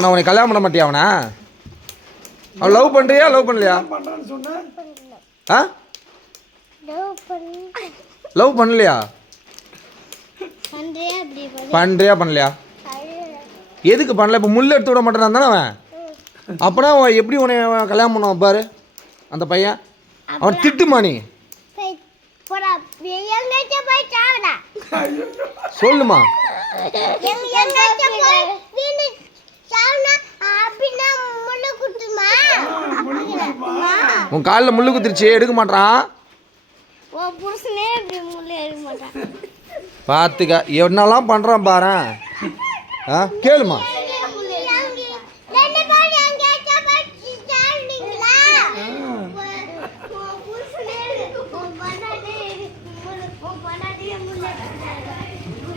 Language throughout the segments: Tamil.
நான் உனக்கு கல்யாணம் பண்ண மாட்டியா அவனை? அவன் லவ் பண்ணுறியா லவ் பண்ணலையா? ஆ லவ் பண்ணலையா? பண்ணுறியா பண்ணலையா? எதுக்கு பண்ணல? இப்போ முள்ளு எடுத்து விட மாட்டேறான் தானே அவன். அப்போனா எப்படி உன்னை கல்யாணம் பண்ணுவான் பாரு அந்த பையன். அவன் திட்டுமா நீ சொல்லுமா? உன் காலில் முள்ளு குத்திருச்சு எடுக்க மாட்டான். பார்த்துக்க என்னெல்லாம் பண்ணுறான் பாரு. ஆ கேளுமா?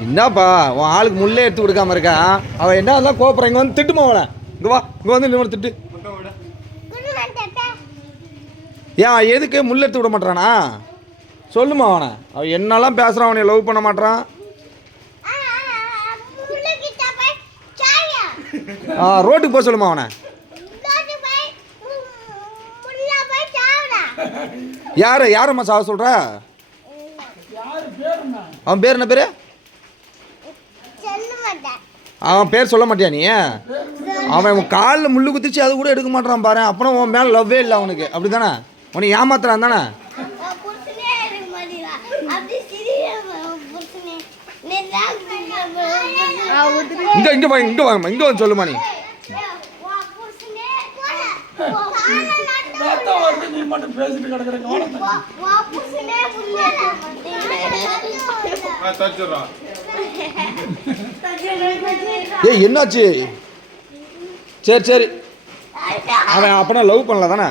என்னப்பா உன் ஆளுக்கு முள்ளே எடுத்து கொடுக்காம இருக்கா? அவன் என்ன இருந்தால் கோப்புறான். இங்கே வந்து திட்டுமா அவனை. இங்கே வா இங்கே வந்து இன்னொரு திட்டு. ஏன் எதுக்கு முள்ளு எடுத்து விட மாட்டானா? சொல்லுமா அவனை. அவன் என்னெல்லாம் பேசுகிறான். அவனை லவ் பண்ண மாட்டான். ரோட்டுக்கு போக சொல்லுமா அவனை. யாரம்மா சாவ சொல்ற? அவன் பேர் என்ன பேரு? அவன் பேர் சொல்ல மாட்டியா நீ? அவன் காலில் முள்ளு குத்திச்சு அது கூட எடுக்க மாட்டான் பாரு. அப்புறம் உன் மேலே லவ்வே இல்லை அவனுக்கு. அப்படி தானே? உன்னை ஏமாத்துறான் தானே? இங்கே இங்கே வாங்க இங்கே வாங்கம்மா இங்கே வந்து சொல்லுமா நீ. ஏய் என்னாச்சு? சரி சரி அவன் அப்பனா லவ் பண்ணல தானே?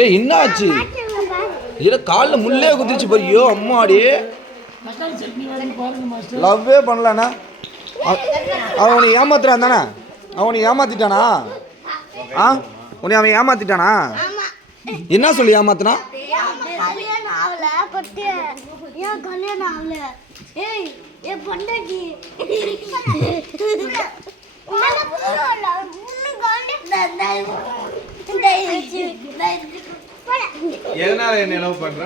ஏய் என்னாச்சு? இல்லை காலில் முள்ளே குத்திருச்சு பாரு. அம்மாடி லவ்வே பண்ணலண்ணா. அவனை ஏமாத்துறான் தானே? அவனை ஏமாத்திட்டானா? ஆ உன்னை அவன் ஏமாத்திட்டானா? என்ன சொல்லி ஏமாத்தினா? எதனால என்ன லவ் பண்ற?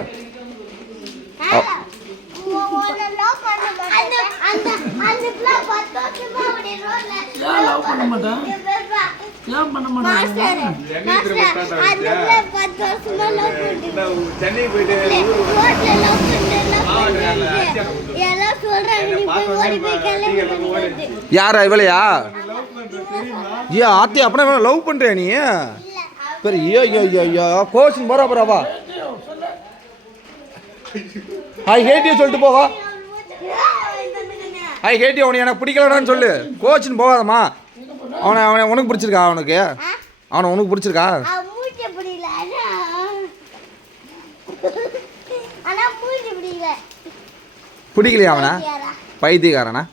சென்னை போயிட்டு யாரா இவளையா? ஏ ஆத்தி அப்படின்னா லவ் பண்றியா நீ? பெரிய கோச்சின் போறா போறாவா. ஐ ஹேட் யூ சொல்லிட்டு போவா. ஐ ஹேட் யூ அவனை எனக்கு பிடிக்கலடான்னு சொல்லு. கோச்சின்னு போகாதம்மா. அவனை உனக்கு பிடிச்சிருக்கா? அவனை உனக்கு பிடிச்சிருக்கா? பிடிக்கலையா அவனை? பைத்தியக்காரனா?